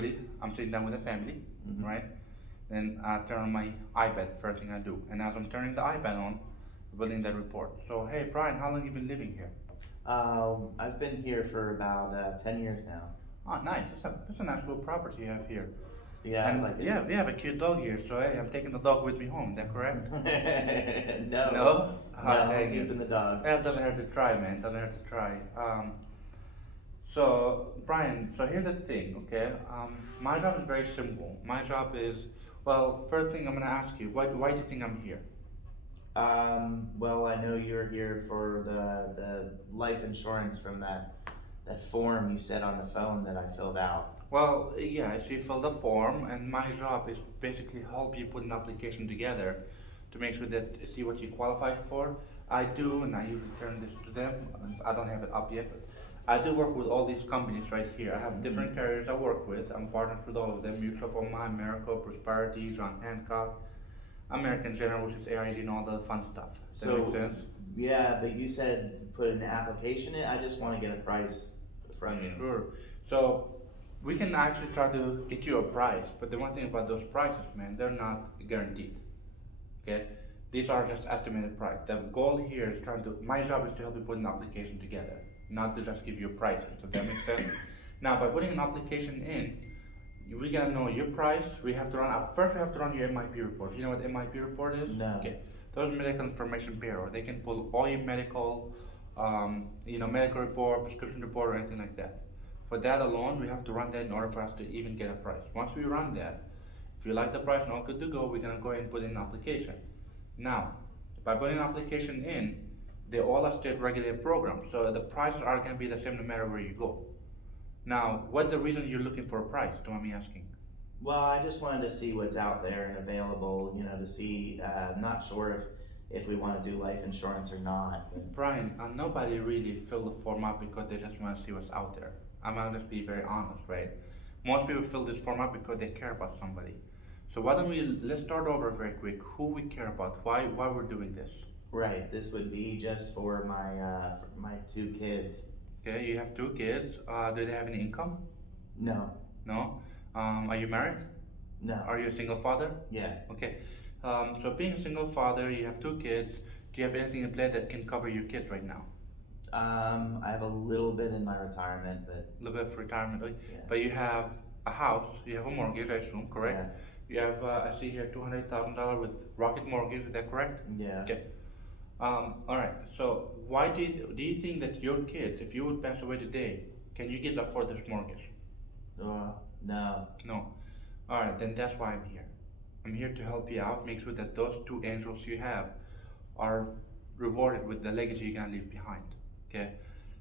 usually I'm sitting down with a family, right? Then I turn on my iPad, first thing I do. And as I'm turning the iPad on, building that report. So, hey, Brian, how long you been living here? I've been here for about 10 years now. Oh, nice. That's a nice little property you have here. Yeah, I And like yeah, we have a cute dog here. So, hey, I'm taking the dog with me home. Is that correct? it. No, No? no, Ah, I'm dang it. keeping the dog. Well, it doesn't hurt to try, man. It doesn't hurt to try. So, Brian, so here's the thing, okay? My job is very simple. My job is, well, first thing I'm gonna ask you, why do you think I'm here? Well, I know you're here for the life insurance from that form you said on the phone that I filled out. Well, yeah, she filled the form, and my job is basically help you put an application together to make sure that see what you qualify for. I do, and I usually turn this to them. I don't have it up yet, but I do work with all these companies right here. I have different carriers I work with. I'm partnered with all of them: Mutual of Omaha, America, Prosperity, John Hancock, American General, which is AIG, and all the fun stuff. Does that make So, sense? yeah, but you said put an application in. I just want to get a price from you. Sure. So we can actually try to get you a price, but the one thing about those prices, man, they're not guaranteed. Okay? These are just estimated price. The goal here is trying to, my job is to help you put an application together, not to just give you prices. Does that make sense? Now, by putting an application in, we gotta know your price. We have to run up. First, we have to run your MIP report. You know what MIP report is? No. Okay. Those medical information bureau. They can pull all your medical, medical report, prescription report, or anything like that. For that alone, we have to run that in order for us to even get a price. Once we run that, if you like the price and all good to go, we're gonna go ahead and put in an application. Now, by putting an application in, they all are state regulated programs, so the prices are gonna be the same no matter where you go. Now, what the reason you're looking for a price? Do you mind me asking? Well, I just wanted to see what's out there and available, to see, I'm not sure if we want to do life insurance or not. Brian, nobody really fill the form out because they just want to see what's out there. I'm gonna just be very honest, right? Most people fill this form out because they care about somebody. So why don't let's start over very quick. Who we care about? Why we're doing this? Right, this would be just for my two kids. Okay, you have two kids. Do they have any income? No, No. Are you married? no, Are you a single father? yeah. Okay. So being a single father, you have two kids. Do you have anything in play that can cover your kids right now? I have a little bit in my retirement, but A little bit of retirement, okay. yeah, But you have a house, you have a mortgage, I assume, correct? You have, I see here, $200,000 with Rocket Mortgage. Is that correct? yeah. Okay. All right. So why do you think that your kids, if you would pass away today, can you kids afford this mortgage? No, No. All right. Then that's why I'm here. I'm here to help you out, make sure that those two angels you have are rewarded with the legacy you're gonna leave behind. Okay.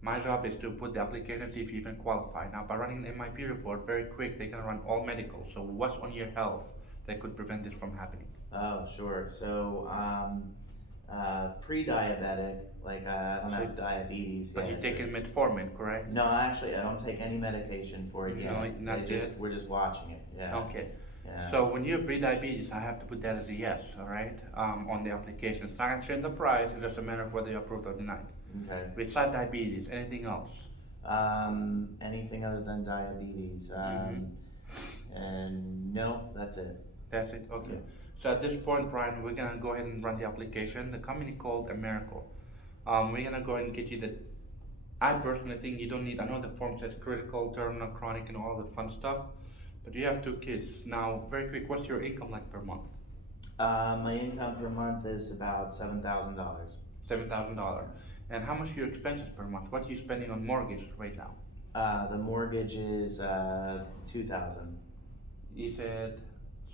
My job is to put the application, see if you even qualify. Now, by running an MIP report, very quick, they can run all medical. So, what's on your health that could prevent this from happening? oh, sure. So, pre-diabetic, like I don't So, have diabetes but yet. you're taking metformin, correct? No, actually, I don't take any medication for it No, yet. not yet. We're just watching it. Yeah. Okay. Yeah. So, when you have pre-diabetes, I have to put that as a yes, all right, on the application. It's not change the price. It's just a matter of whether you're approved or denied. Okay. Besides diabetes, anything else? Anything other than diabetes? And no, that's it. That's it. Okay. Yeah. So at this point, Brian, we're gonna go ahead and run the application. The company called America. We're gonna go ahead and get you the. I personally think you don't need. I know the form says critical, terminal, chronic, and all the fun stuff, but you have two kids now. Very quick, what's your income like per month? My income per month is about $7,000. $7,000. And how much are your expenses per month? What are you spending on mortgage right now? The mortgage is 2,000. You said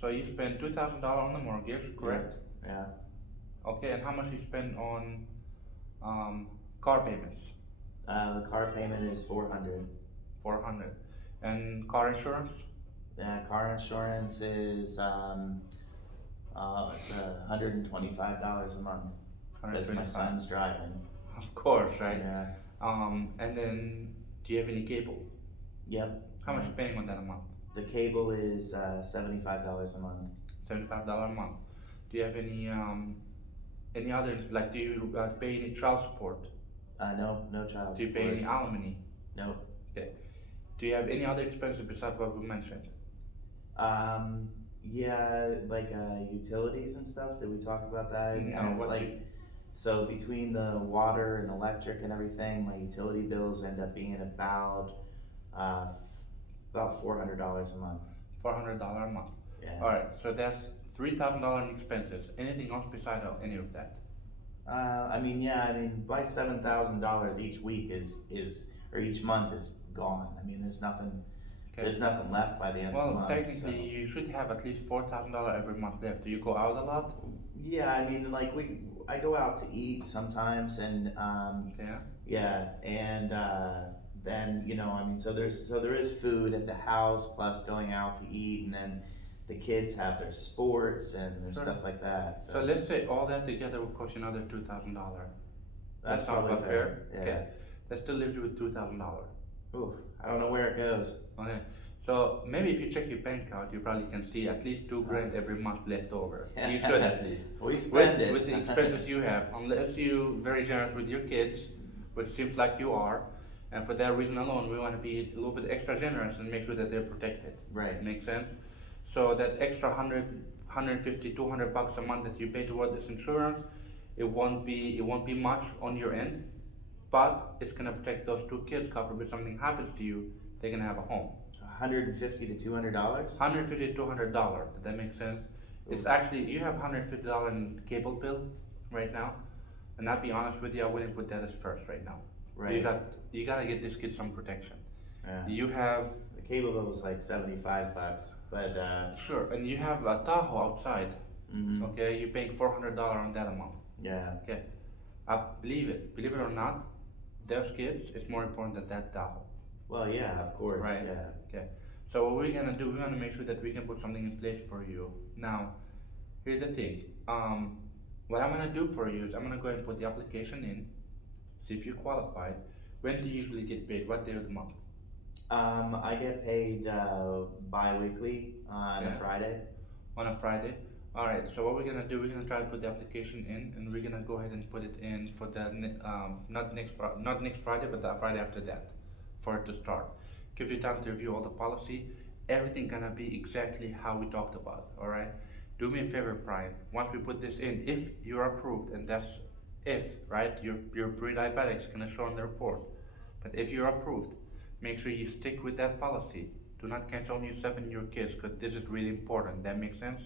so. You spend $2,000 on the mortgage, correct? Yeah. Okay. And how much you spend on car payments? The car payment is 400. 400. And car insurance? Car insurance is it's $125 a month because my 125. son's driving. Of course, right? Yeah. And then do you have any cable? Yep. How much you paying on that a month? The cable is $75 a month. $75 a month. Do you have any other, like, do you pay any child support? No child Do you pay support. any alimony? No. Okay. Do you have any other expenses besides what we mentioned? Yeah, like utilities and stuff. Did we talk about that? No, what's it? So between the water and electric and everything, my utility bills end up being uh, about $400 a month. $400 a month. Yeah. Alright, so that's $3,000 in expenses. Anything else besides any of that? I mean, yeah, I mean, my $7,000 each week or each month is gone. I mean, Okay. there's nothing left by the end of the Well, month. technically, you should have at least $4,000 every month left. Do you go out a lot? Yeah, I mean, like I go out to eat sometimes, and Yeah. yeah, and then I mean, so there is food at the house plus going out to eat, and then the kids have their sports and their Sure. stuff like that. So let's say all that together will cost you another $2,000. That's That sounds probably about fair. fair? Yeah. Okay. That still leaves you with $2,000. Oof, I don't know where it goes. Okay. So maybe if you check your bank account, you probably can see at least 2 grand every month left over. You should at least. We spend it. With the expenses you have, unless you very generous with your kids, which seems like you are, and for that reason alone, we want to be a little bit extra generous and make sure that they're protected. Right. Make sense? So that extra 150, $200 a month that you pay toward this insurance, it won't be much on your end, but it's gonna protect those two kids covered. If something happens to you, they're gonna have a home. $150 to $200. $150 to $200. Does that make sense? It's actually you have $150 in cable bill right now, and I'll be honest with you, I wouldn't put that as first right now. Right. You gotta get this kid some protection. Yeah. You have The cable bill was like $75, but sure, and you have a Tahoe outside. mhm. Okay, you're paying $400 on that amount. Yeah. Okay, believe it or not, those kids it's more important than that Tahoe. Well, yeah, of course. Right. Yeah. Okay, so what we're gonna do, we're gonna make sure that we can put something in place for you. Now, here's the thing. What I'm gonna do for you is I'm gonna go ahead and put the application in, see if you qualify. When do you usually get paid? What day of the month? I get paid bi-weekly on Yeah. a Friday. On a Friday. Alright, so what we're gonna do, we're gonna try to put the application in, and we're gonna go ahead and put it in for the not next Friday, but the Friday after that, for it to start. Give you time to review all the policy. Everything gonna be exactly how we talked about. Alright. Do me a favor, Brian. Once we put this in, if you're approved, and that's if, right? You're pre-diabetic, it's gonna show on the report. But if you're approved, make sure you stick with that policy. Do not cancel on yourself and your kids, because this is really important. That makes sense?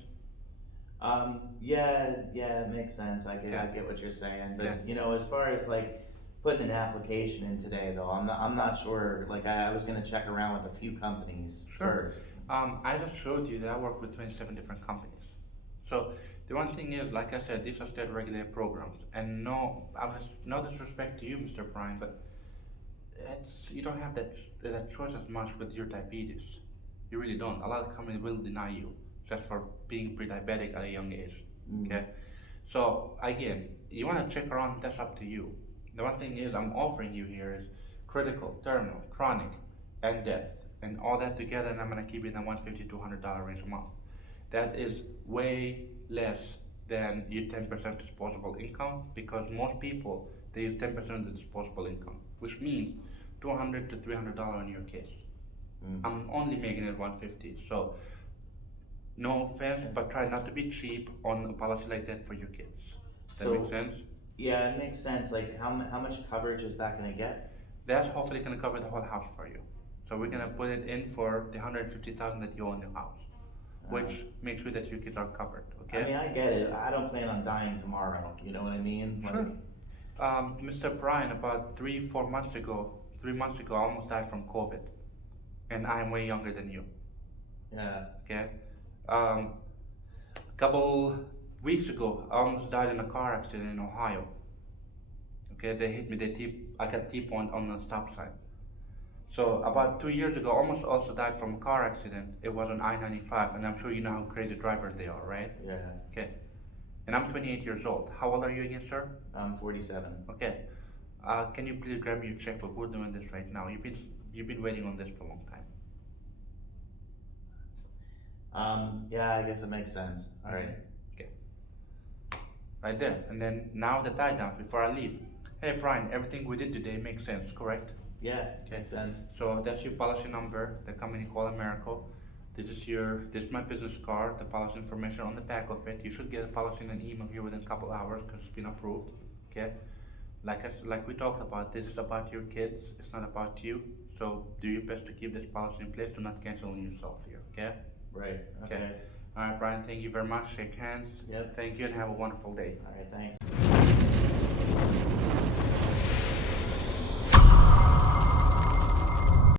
Yeah, it makes sense. I Yeah. get what you're saying, but Yeah. as far as like putting an application in today, though, I'm not sure. Like, I was gonna check around with a few companies Sure. first. I just showed you that I work with 27 different companies. So the one thing is, like I said, these are state regulated programs, and no disrespect to you, Mr. Brian, but you don't have that choice as much with your diabetes. You really don't. A lot of companies will deny you just for being pre-diabetic at a young age. Mm. Okay, so again, you want to check around. That's up to you. The one thing is, I'm offering you here is critical, terminal, chronic, and death, and all that together, and I'm gonna keep it in the $150 to $200 range a month. That is way less than your 10% disposable income, because most people they use 10% of the disposable income, which means $200 to $300 in your case. Mm. I'm only making it 150. So no offense, but try not to be cheap on a policy like that for your kids. That So- makes sense? Yeah, it makes sense. Like, how much coverage is that gonna get? That's hopefully gonna cover the whole house for you. So we're gonna put it in for the 150,000 that you own your house, which makes sure that your kids are covered. Okay. I mean, I get it. I don't plan on dying tomorrow. You know what I mean? Like, Sure. Mr. Brian, about 3 months ago, I almost died from COVID, and I'm way younger than you. yeah. Okay. A couple weeks ago, I almost died in a car accident in Ohio. Okay, they hit me. I got T-point on the stop sign. So about 2 years ago, I almost also died from a car accident. It was on I-95, and I'm sure you know how crazy drivers they are, right? Yeah. Okay. And I'm 28 years old. How old are you again, sir? I'm 47. Okay. Can you please grab me your checkbook? We're doing this right now. You've been waiting on this for a long time. Yeah, I guess it makes sense. All right. Okay. Right there. And then now the tie down before I leave. Hey Brian, everything we did today makes sense, correct? Yeah, Okay. makes sense. So that's your policy number, the company called America. This is my business card, the policy information on the back of it. You should get a policy in an email here within a couple hours because it's been approved. Okay. Like we talked about, this is about your kids. It's not about you. So do your best to keep this policy in place. Do not cancel on yourself here. Okay. Right, Okay. okay. All right, Brian. Thank you very much. Shake hands. Yep. Thank you and have a wonderful day. All right, thanks.